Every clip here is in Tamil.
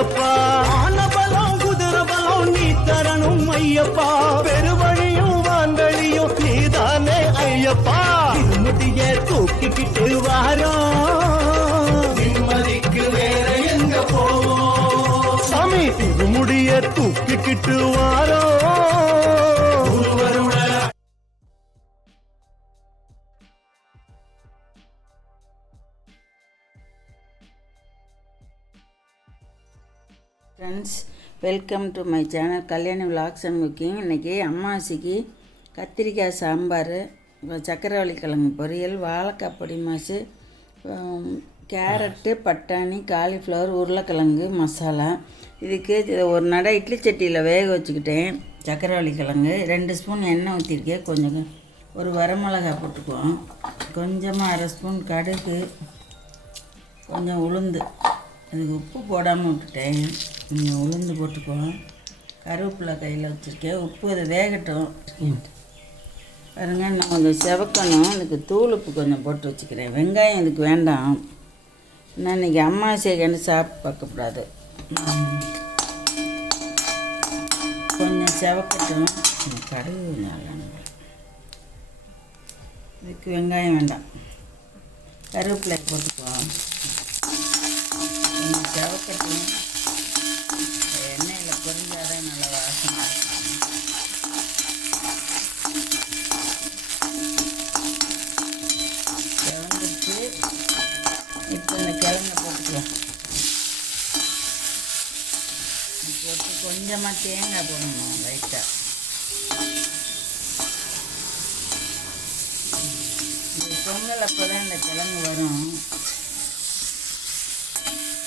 ஐயப்பா. ஆனபலம் குதிரபலம் நீ தரணும் ஐயப்பா. பெருவழியும் வான்வழியும் நீதானே ஐயப்பா. திருமுடிய தூக்கிக்கிட்டு வாரோம் நிம்மதிக்கு வேற எங்க போவோம்? சாமி திருமுடிய தூக்கிக்கிட்டு வாரோம் friends welcome to my channel Kalyani vlogs and cooking இன்றைக்கி அம்மாசிக்கு கத்திரிக்காய் சாம்பார் சக்கரவள்ளி கிழங்கு பொரியல் வாழைக்காய் பொடி மாசு கேரட்டு பட்டாணி காலிஃப்ளவர் உருளைக்கிழங்கு மசாலா. இதுக்கு ஒரு நடை இட்லி சட்டியில் வேக வச்சுக்கிட்டேன் சக்கரவள்ளி கிழங்கு. ரெண்டு ஸ்பூன் எண்ணெய் ஊற்றிருக்கேன் கொஞ்சம் ஒரு வரமிளகா போட்டுக்குவோம். கொஞ்சமாக அரை ஸ்பூன் கடுகு கொஞ்சம் உளுந்து. அதுக்கு உப்பு போடாமல் விட்டுட்டேன். உளுந்து போட்டுக்குவோம் கருவேப்பிலை கையில் வச்சுருக்கேன். உப்பு அதை வேகட்டும். பாருங்க நான் கொஞ்சம் செவக்கணும். இதுக்கு தூள் உப்பு கொஞ்சம் போட்டு வச்சுக்கிறேன். வெங்காயம் இதுக்கு வேண்டாம். நான் இன்றைக்கி அம்மாவாசை கண்டு சாப்பிட்டு பார்க்கக்கூடாது. கொஞ்சம் செவக்கட்டும். கடுகு கொஞ்சம் நல்லா இதுக்கு வெங்காயம் வேண்டாம். கருவேப்பிலை போட்டுக்குவோம் கொஞ்சம் செவக்கட்டும் எண்ணெயில் பொரிஞ்சாதான் நல்லா வாசமாக இருக்கும் செவந்துட்டு இப்போ இந்த கிழங்க போட்டுக்கலாம் போட்டு கொஞ்சமாக தேங்காய் போடணும் லைட்டாக இந்த பொங்கல் அப்போ தான் இந்த கிழங்கு வரும்.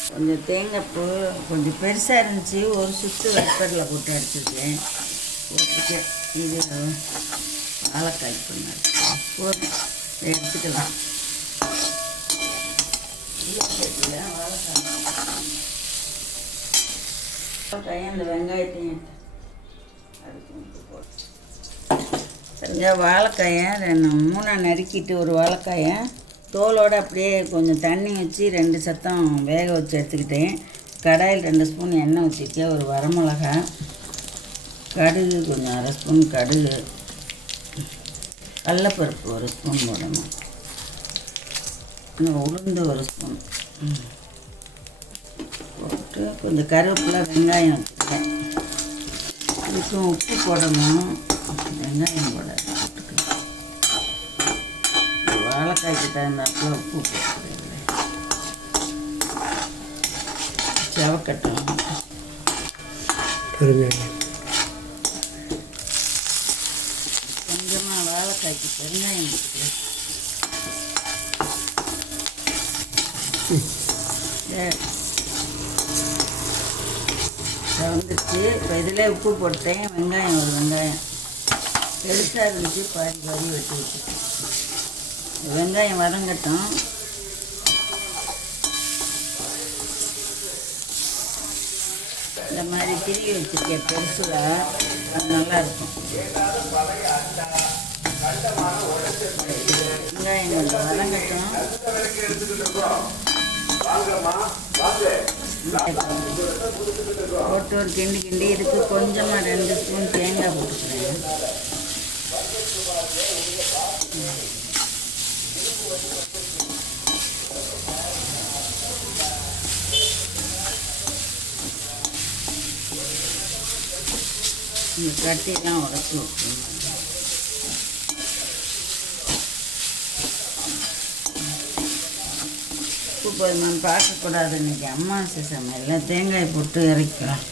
கொஞ்சம் தேங்காய் பூ கொஞ்சம் பெருசாக இருந்துச்சு. ஒரு சுற்று வெப்பரில் போட்டு அடிச்சிருக்கேன் போட்டுருக்கேன் இது வாழைக்காய் பண்ண போதும். எடுத்துக்கலாம். வாழைக்காய் அந்த வெங்காயத்தையும் வாழைக்காயை ரெண்டு மூணாக நறுக்கிட்டு ஒரு வாழைக்காயை தோலோடு அப்படியே கொஞ்சம் தண்ணி வச்சு ரெண்டு சத்தம் வேக வச்சு எடுத்துக்கிட்டேன். கடாயில் ரெண்டு ஸ்பூன் எண்ணெய் ஊற்றிருக்கேன் ஒரு வரமிளகா கடுகு கொஞ்சம் அரை ஸ்பூன் கடுகு கடலப்பருப்பு ஒரு ஸ்பூன் போடணும். இன்னும் உளுந்து ஒரு ஸ்பூன். போட்டு கொஞ்சம் கருவேப்பிலை வெங்காயம் வச்சுருக்கேன் இதுக்கும் உப்பு போடணும். வெங்காயம் போட போட்டுக்கலாம். வாழைக்காய்க்கு தகுந்தாப்புல உப்பு போட்டுக்கிறேன் செவக்கட்டும் கொஞ்சமாக வாழைக்காய்க்கு பெருங்காயம் போட்டுக்கிறேன் சரி. வந்துச்சு இப்போ இதில் உப்பு போட்டேன் வெங்காயம் ஒரு வெங்காயம். பெருசாக இருந்துச்சு பாதி பாதி வெட்டி வச்சுட்டேன். வெங்காயம் வதங்கட்டும். இந்த மாதிரி திருகி வச்சுருக்கேன் பெருசில் அது நல்லாயிருக்கும் வெங்காயம் கொஞ்சம் வதங்கட்டும். போட்டு ஒரு கிண்டி கிண்டி இதுக்கு கொஞ்சமாக ரெண்டு ஸ்பூன் தேங்காய் போட்டுக்கிறேன். இந்த கட்டிலாம் உடச்சி வைக்கணும் போதுமான்னு பார்க்கக்கூடாது. இன்னைக்கு அம்மாவாசை சமையலில் தேங்காய் போட்டு இறக்கலாம்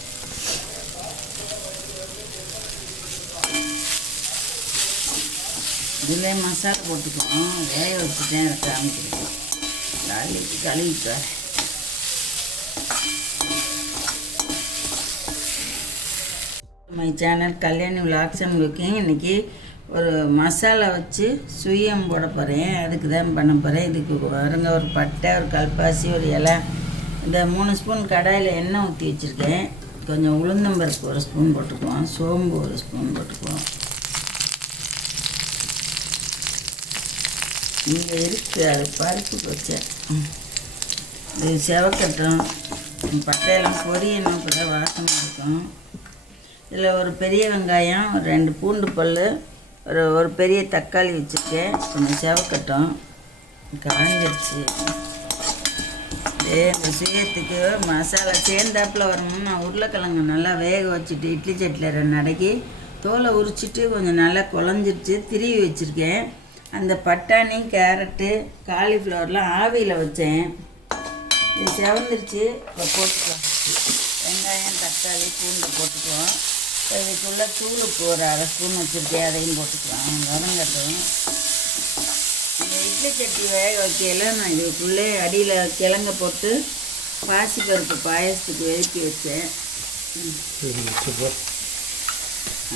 இதில் மசாலா போட்டுக்கணும். வேக வச்சுட்டேன். அதை காமிச்சிருக்கோம் கழுவி கழுவிட்டு my channel Kalyani vlogs and cooking இன்றைக்கி ஒரு மசாலா வச்சு சுயம் போட போகிறேன் அதுக்கு தான் பண்ண போகிறேன் இதுக்கு வருங்க ஒரு பட்டை ஒரு கல்பாசி ஒரு இலை. இந்த மூணு ஸ்பூன் கடாயில் எண்ணெய் ஊற்றி வச்சுருக்கேன். கொஞ்சம் உளுந்தம்பருப்பு ஒரு ஸ்பூன் போட்டுக்குவோம். சோம்பு ஒரு ஸ்பூன் போட்டுக்குவோம். இங்கே இருக்குது அது பருப்பு வச்சேன் இது செவக்கட்டும். பட்டையெல்லாம் பொரியணும் இப்போ தான் வாசமாக இருக்கும். இதில் ஒரு பெரிய வெங்காயம் ஒரு ரெண்டு பூண்டு பல் ஒரு ஒரு பெரிய தக்காளி வச்சுருக்கேன். கொஞ்சம் செவக்கட்டும். காஞ்சிருச்சு. இதே இந்த சுயத்துக்கு மசாலா சேர்ந்தாப்பில் வரணும்னு நான் உருளைக்கிழங்கு நல்லா வேக வச்சுட்டு இட்லி சட்டியில் ரெண்டு தோலை உரிச்சிட்டு கொஞ்சம் நல்லா குழஞ்சிருச்சு. திருவி வச்சுருக்கேன். அந்த பட்டாணி கேரட்டு காலிஃப்ளவர்லாம் ஆவியில் வச்சேன். இது செவந்துருச்சு. இப்போ போட்டுக்கலாம். வெங்காயம் தக்காளி பூண்டு போட்டுக்குவோம். இப்போ இதுக்குள்ளே தூளுக்கு ஒரு அரை ஸ்பூன் வச்சுருக்கேன் அதையும் போட்டுக்கலாம். வதங்கட்டும் இந்த இட்லி சட்டி வேக வைக்கையில் நான் இதுக்குள்ளே அடியில் கிழங்க போட்டு பாசிப்பருப்பு பாயசத்துக்கு வெறுக்கி வச்சேன்.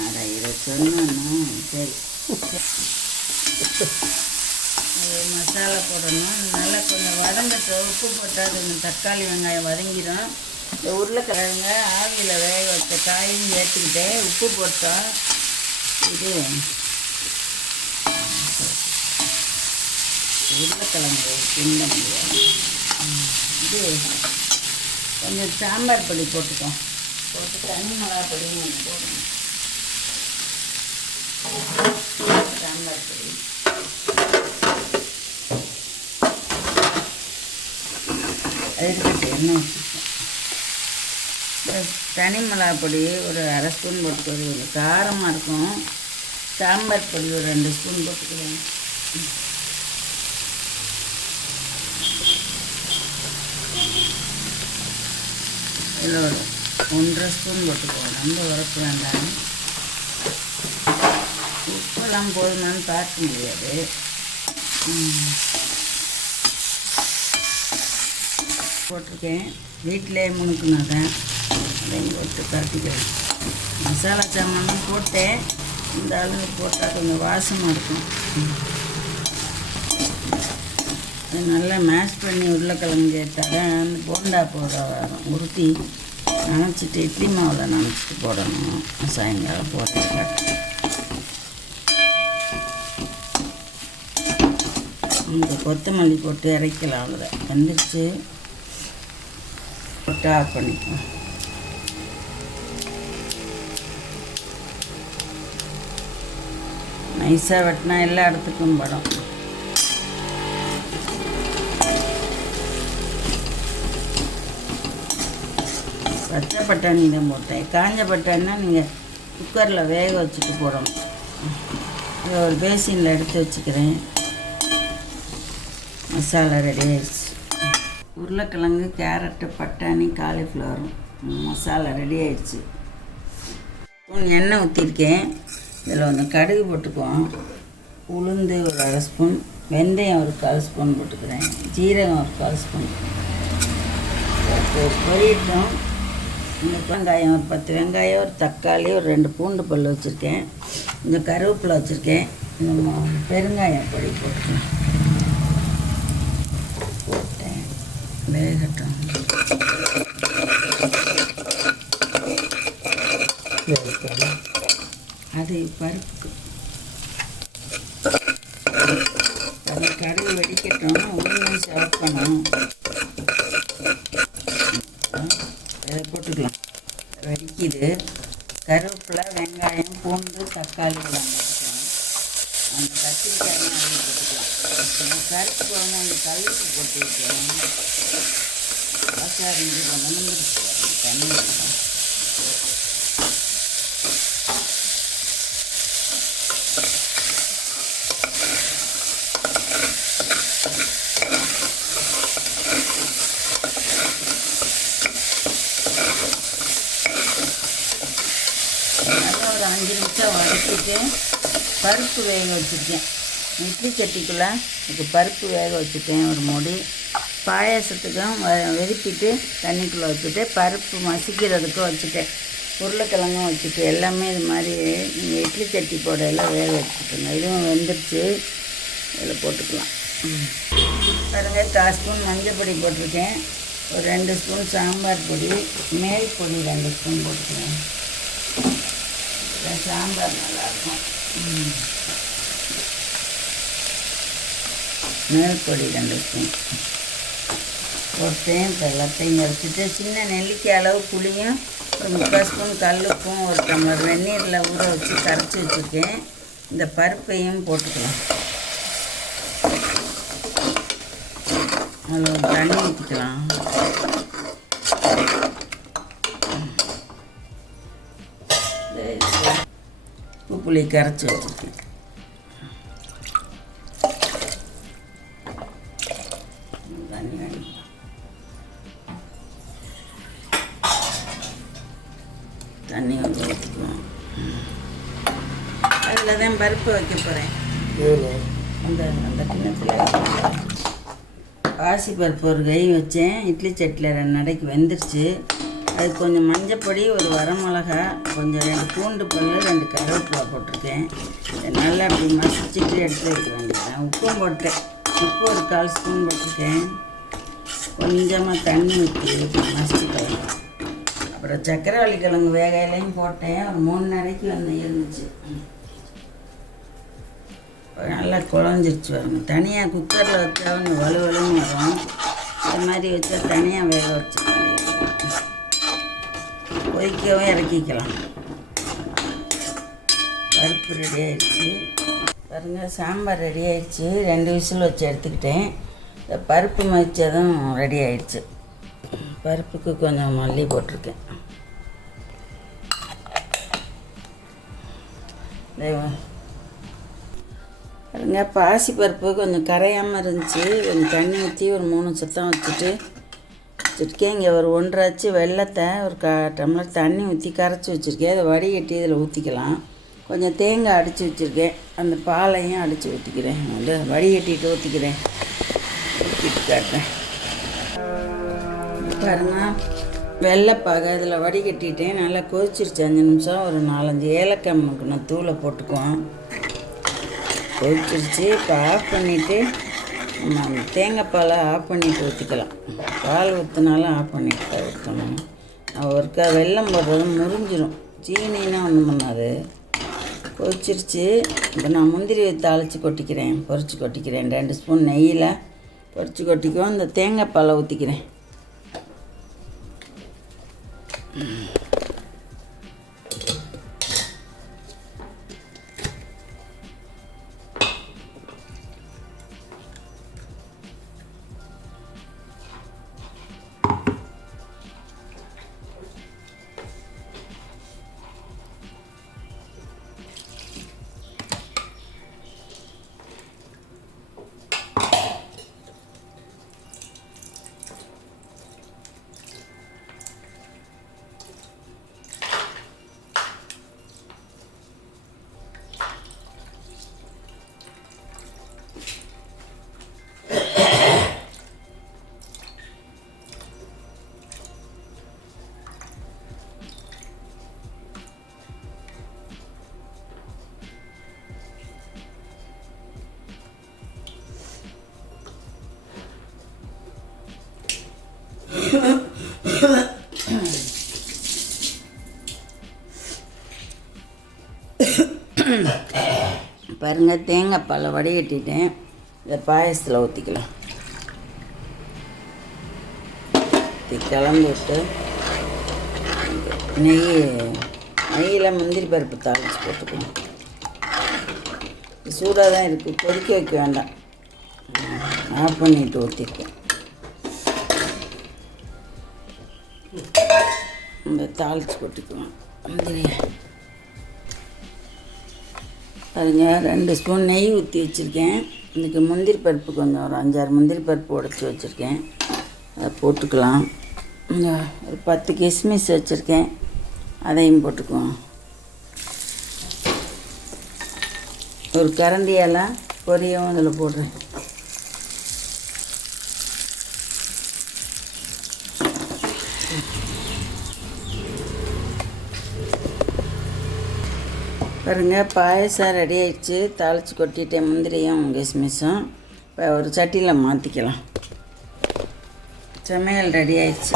அட இதை சொன்னா சரி. அது மசாலா போடணும். நல்லா கொஞ்சம் வதங்கட்டும். உப்பு போட்டால் கொஞ்சம் தக்காளி வெங்காயம் வதங்கிடும். இந்த உருளைக்கிழங்க ஆவியில் வேக வச்ச காயும் ஏற்றுக்கிட்டேன் உப்பு போட்டோம். இது உருளைக்கிழங்கு சின்ன இது கொஞ்சம் சாம்பார் பொடி போட்டுக்கோம் போட்டு தண்ணி மிளகா பொடி கொஞ்சம் போடணும். சாம்பார் பொடி. எடுத்துட்டு என்ன தனி மிளகா பொடி ஒரு அரை ஸ்பூன் போட்டுக்கிறது காரமாக இருக்கும். சாம்பார் பொடி ஒரு ரெண்டு ஸ்பூன் போட்டுக்கிறேன் இதில் ஒரு ஒன்றரை ஸ்பூன் போட்டுக்குவோம் ரொம்ப உரப்பு வேண்டாம். உப்பெல்லாம் போதுமான்னு பார்க்க முடியாது. போட்டிருக்கேன். வீட்டிலே முணுக்குனாதான் அதையும் போட்டு கட்டிக்கிறேன் மசாலா சாமானும் போட்டேன் இந்த அளவு போட்டால் கொஞ்சம் வாசமாக இருக்கும். அது நல்லா மேஷ் பண்ணி உருளைக்கிழங்கு ஏற்றாதான் அந்த போண்டா போட வரும் உருட்டி நனைச்சிட்டு இட்லி மாவில் நனைச்சிட்டு போடணும். சாயங்காலம் போடுறதுக்காக இந்த கொத்தமல்லி போட்டு இறக்கலாம் அவ்வளோதான் வந்துருச்சு. போட்டு ஆஃப் பண்ணிக்கலாம். நைஸாக வெட்டினா எல்லா இடத்துக்கும் படம் பச்சை பட்டாணி தான் போட்டேன் காஞ்ச பட்டாணினா நீங்கள் குக்கரில் வேக வச்சுட்டு போடணும் இதை ஒரு பேசினில் எடுத்து வச்சுக்கிறேன் மசாலா ரெடி ஆயிடுச்சு உருளைக்கிழங்கு கேரட்டு பட்டாணி காலிஃப்ளவரும் மசாலா ரெடி ஆயிடுச்சு எண்ணெய் ஊற்றிருக்கேன் இதில் வந்து கடுகு போட்டுக்குவோம். உளுந்து ஒரு அரை ஸ்பூன் வெந்தயம் ஒரு கால் ஸ்பூன் போட்டுக்கிறேன். ஜீரகம் ஒரு கால் ஸ்பூன். போட்டு பொரியட்டும். இந்த வெங்காயம் ஒரு பத்து வெங்காயம் ஒரு தக்காளி ஒரு ரெண்டு பூண்டு பல் வச்சுருக்கேன். இந்த கருவேப்பிலை வச்சுருக்கேன். இந்த பெருங்காயம் பொடி போட்டுக்கேன் போட்டேன். வேகட்டும். அது பருப்பு அது கடுகு வெடிக்கட்டும் உளுந்து சேர்க்கணும் அதை போட்டுக்கலாம். வெடிக்குது. கருவேப்பிலை வெங்காயம் பூண்டு தக்காளி எல்லாம் போட்டுக்கலாம். அந்த கத்திரிக்காய் அள்ளி போட்டுக்கலாம். கருப்பு குழம்பு அந்த கல்லுக்கு போட்டு வைக்கணும். ஆச்சாரிஞ்சு வந்துருச்சு தண்ணி ஊத்தலாம். நல்லா ஒரு அஞ்சு நிமிஷம் வதக்கிட்டு பருப்பு வேக வச்சுருக்கேன். இட்லி சட்டிக்குள்ளே இதுக்கு பருப்பு வேக வச்சுட்டேன் ஒரு மூடி. பாயாசத்துக்கும் வ- வெதுப்பிட்டு தண்ணிக்குள்ளே வச்சுட்டு பருப்பு மசிக்கிறதுக்கும் வச்சுட்டேன். உருளைக்கிழங்கும் வச்சுட்டு எல்லாமே இது மாதிரி நீங்கள் இட்லி சட்டி போட எல்லாம் வேக வச்சுட்டுங்க இதுவும் வெந்துருச்சு. இதில் போட்டுக்கலாம். ம். பாருங்க கால் ஸ்பூன் மஞ்சள் பொடி போட்டிருக்கேன். ஒரு ரெண்டு ஸ்பூன் சாம்பார் பொடி. மேல் பொடி ரெண்டு ஸ்பூன் போட்டுக்கிறேன் இந்த சாம்பார் நல்லாயிருக்கும் மேல்பொடி மேல் பொடி ரெண்டு ஸ்பூன் போட்டேன் இப்போ எல்லாத்தையும் கரைச்சிட்டு சின்ன நெல்லிக்காய் அளவு புளியும் ஒரு முக்கால் ஸ்பூன் கல்லுப்பும் ஒரு டம்ளர் வெந்நீரில் ஊற வச்சு கரைச்சி வச்சுருக்கேன் இந்த பருப்பையும் போட்டுக்கலாம் அதில் ஒரு தண்ணி ஊற்றிக்கலாம் உப்பு புளி கரைச்சி வச்சுருக்கேன் தண்ணி வந்து ஊற்றிக்குவோம் அதில் தான் பருப்பு வைக்க போகிறேன் அந்த அந்த பாசி பருப்பு ஒரு கை வச்சேன் இட்லி சட்டியில் ரெண்டு நடைக்கு வெந்துருச்சு அது கொஞ்சம் மஞ்சப்பொடி ஒரு வரமிளகா கொஞ்சம் ரெண்டு பூண்டு பல் ரெண்டு கருவேப்பிலை போட்டிருக்கேன். இதை நல்லா அப்படி மசிச்சுட்டு எடுத்து வைக்க வேண்டியதான் உப்பும் போட்டேன் உப்பு ஒரு கால் ஸ்பூன் போட்டிருக்கேன். கொஞ்சமாக தண்ணி ஊற்றி மசிச்சுக்கலாம். அப்புறம் சக்கரவள்ளி கிழங்கு வேகையிலையும் போட்டேன். ஒரு மூணு நாளைக்கு வந்து இருந்துச்சு. நல்லா குழஞ்சிருச்சு வரணும் தனியாக குக்கரில் வச்சா கொஞ்சம் வலுவலுன்னு வரும். இந்த மாதிரி வச்சா தனியாக வேக வச்சு கொதிக்கவும் இறக்கிக்கலாம். பருப்பு ரெடி ஆயிடுச்சு. பாருங்க சாம்பார் ரெடி ஆயிடுச்சு. ரெண்டு விசில் வச்சு எடுத்துக்கிட்டேன். இந்த பருப்பு மதிச்சதும் ரெடி ஆயிடுச்சு. பருப்புக்கு கொஞ்சம் மல்லி போட்டிருக்கேன். பாருங்க பாசி பருப்பு கொஞ்சம் கரையாமல் இருந்துச்சு. கொஞ்சம் தண்ணி ஊற்றி ஒரு மூணு சுத்தம் வச்சுட்டு வச்சுருக்கேன். இங்கே ஒரு ஒன்றரைச்சி வெள்ளத்தை ஒரு க டம்ளர் தண்ணி ஊற்றி கரைச்சி வச்சுருக்கேன். அதை வடிகட்டி இதில் ஊற்றிக்கலாம் கொஞ்சம் தேங்காய் அடித்து வச்சுருக்கேன். அந்த பாலையும் அடித்து ஊற்றிக்கிறேன் வந்து வடிகட்டிட்டு ஊற்றிக்கிறேன் ஊற்றிட்டு காட்டுறேன். பாருங்கள் வெள்ளைப்பாக இதில் வடிகட்டிட்டேன். நல்லா கொதிச்சிருச்சு. அஞ்சு நிமிஷம் ஒரு நாலஞ்சு ஏலக்காய் நான் தூளை போட்டுக்குவோம். கொதிச்சிருச்சு. இப்போ ஆஃப் பண்ணிவிட்டு நம்ம தேங்காய் பாலை ஆஃப் பண்ணிட்டு ஊற்றிக்கலாம் பால் ஊற்றினாலும் ஆஃப் பண்ணிட்டு தான் ஊற்றணும் ஒருக்கா வெள்ளம் போடுறது முறிஞ்சிடும் சீனின்னா ஒன்றும் பண்ணாது. கொதிச்சிருச்சு. இப்போ நான் முந்திரி தாளித்து கொட்டிக்கிறேன். பொரிச்சு கொட்டிக்கிறேன். ரெண்டு ஸ்பூன் நெய்யில் பொறிச்சு கொட்டிக்குவோம். இந்த தேங்காய் பாலை ஊற்றிக்கிறேன் பாருங்கள் தேங்காய் பாலை வடிகட்டிட்டேன். இதை பாயசத்தில் ஊற்றிக்கலாம் கலந்து விட்டு நெய் நெய்யில் முந்திரி பருப்பு தாளித்து போட்டுக்கணும். சூடாக தான் இருக்குது கொதிக்க வைக்க வேண்டாம். ஆஃப் பண்ணிட்டு ஊற்றிருக்கேன் இந்த தாளித்து கொட்டிக்குவோம் பாருங்க ரெண்டு ஸ்பூன் நெய் ஊற்றி வச்சுருக்கேன். இன்றைக்கி முந்திரி பருப்பு கொஞ்சம் ஒரு அஞ்சாறு முந்திரி பருப்பு உடச்சி வச்சுருக்கேன். அதை போட்டுக்கலாம். ஒரு பத்து கிஸ்மிஸ் வச்சுருக்கேன். அதையும் போட்டுக்குவோம். ஒரு கரண்டியெல்லாம் பொரியவும் அதில் போடுறேன். பாருங்க பாயசம் ரெடி ஆயிடுச்சு. தாளித்து கொட்டிட்டேன். முந்திரியும் கிஸ்மிஸும். இப்போ ஒரு சட்டியில் மாற்றிக்கலாம் சமையல் ரெடி ஆயிடுச்சு.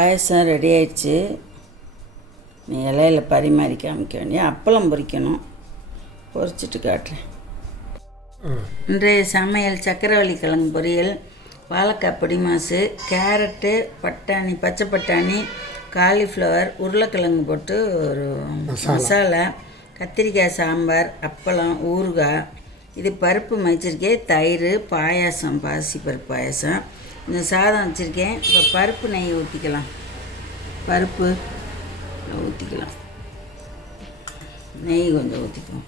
பாயசம் ரெடி ஆயிடுச்சு. நீ இலையில பரிமாறி காமிக்க வேண்டிய அப்பளம் பொரிக்கணும். பொரிச்சிட்டு காட்டுறேன். இன்றைய சமையல் சக்கரவள்ளி கிழங்கு பொரியல் வாழைக்காய் பொடி மாசு கேரட்டு பட்டாணி பச்சை பட்டாணி காலிஃப்ளவர் உருளைக்கிழங்கு போட்டு ஒரு மசாலா. கத்திரிக்காய் சாம்பார் அப்பளம் ஊறுகாய். இது பருப்பு வச்சுருக்கேன் தயிர் பாயாசம் பாசி பருப்பு பாயாசம். இந்த சாதம் வச்சுருக்கேன். இப்போ பருப்பு நெய் ஊற்றிக்கலாம் பருப்பு ஊற்றிக்கலாம் நெய் கொஞ்சம் ஊற்றிக்குவோம்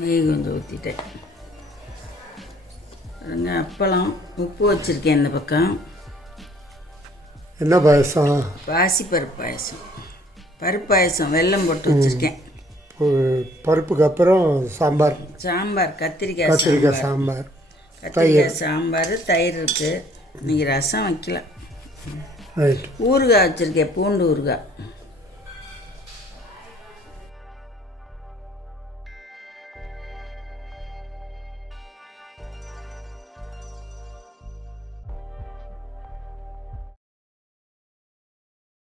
நெய் கொஞ்சம் ஊற்றிட்டேன் பாருங்க அப்பளம் உப்பு வச்சுருக்கேன் இந்த பக்கம். என்ன பாயசம்? பாசிப்பருப்பு பாயசம். பருப்பு பாயசம் வெல்லம் போட்டு வச்சுருக்கேன். பருப்புக்கு அப்புறம் சாம்பார். சாம்பார் கத்திரிக்காய் கத்திரிக்காய் சாம்பார். கத்திரிக்காய் சாம்பார் தயிர் இருக்குது இன்னைக்கு ரசம் வைக்கல. ரைட். ஊறுகாய் வச்சுருக்கேன் பூண்டு ஊறுகாய்.